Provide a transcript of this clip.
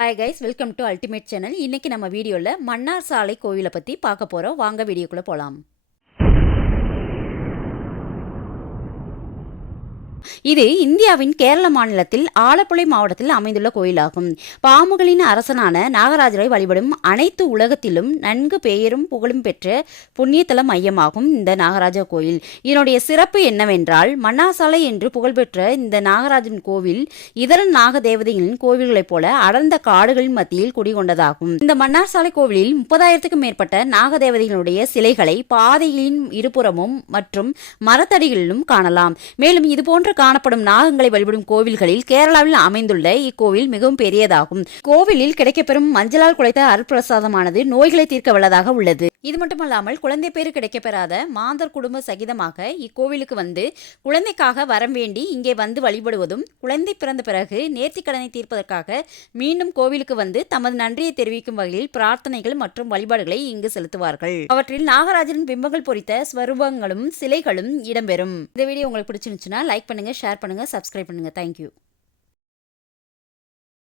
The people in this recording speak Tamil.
Hi guys, welcome to ultimate channel. இன்னைக்கு நம்ம வீடியோவில் மன்னார் சாலை கோவிலை பற்றி பார்க்க போகிறோம். வாங்க வீடியோக்குள்ளே போகலாம். இது இந்தியாவின் கேரள மாநிலத்தில் ஆலப்புழை மாவட்டத்தில் அமைந்துள்ள கோயிலாகும். பாம்புகளின் அரசனான நாகராஜரை வழிபடும் அனைத்து உலகத்திலும் நன்கு பெயரும் புகழும் பெற்ற புண்ணியத்தல மையமாகும் இந்த நாகராஜ கோயில். இதனுடைய சிறப்பு என்னவென்றால், மன்னார்சாலை என்று புகழ்பெற்ற இந்த நாகராஜன் கோவில் இதர நாக தேவதைகளின் கோவில்களைப் போல அடர்ந்த காடுகளின் மத்தியில் குடிகொண்டதாகும். இந்த மன்னார்சாலை கோவிலில் 30,000க்கும் மேற்பட்ட நாகதேவதைகளுடைய சிலைகளை பாதைகளின் இருபுறமும் மற்றும் மரத்தடிகளிலும் காணலாம். மேலும் இதுபோன்ற காணப்படும் நாகங்களை வழிபடும் கோவில்களில் கேரளாவில் அமைந்துள்ள இக்கோவில் மிகவும் பெரியதாகும். கோவிலில் கிடைக்கப்பெறும் மஞ்சளால் குழைத்த அருட்பிரசாதமானது நோய்களை தீர்க்க வல்லதாக உள்ளது. இது மட்டுமல்லாமல் குழந்தை பேரு கிடைக்கப்பெறாத மாந்தர் குடும்ப சகிதமாக இக்கோவிலுக்கு வந்து குழந்தைக்காக வரம் வேண்டி இங்கே வந்து வழிபடுவதும், குழந்தை பிறந்த பிறகு நேர்த்திக்கடனை தீர்ப்பதற்காக மீண்டும் கோவிலுக்கு வந்து தமது நன்றியை தெரிவிக்கும் வகையில் பிரார்த்தனைகள் மற்றும் வழிபாடுகளை இங்கு செலுத்துவார்கள். அவற்றில் நாகராஜனின் பிம்பங்கள் பொறித்த ஸ்வரூபங்களும் சிலைகளும் இடம்பெறும். இந்த வீடியோ உங்களுக்கு பிடிச்சிருந்துச்சுன்னா லைக் பண்ணுங்க, ஷேர் பண்ணுங்க, சப்ஸ்கிரைப் பண்ணுங்க. தேங்க்யூ.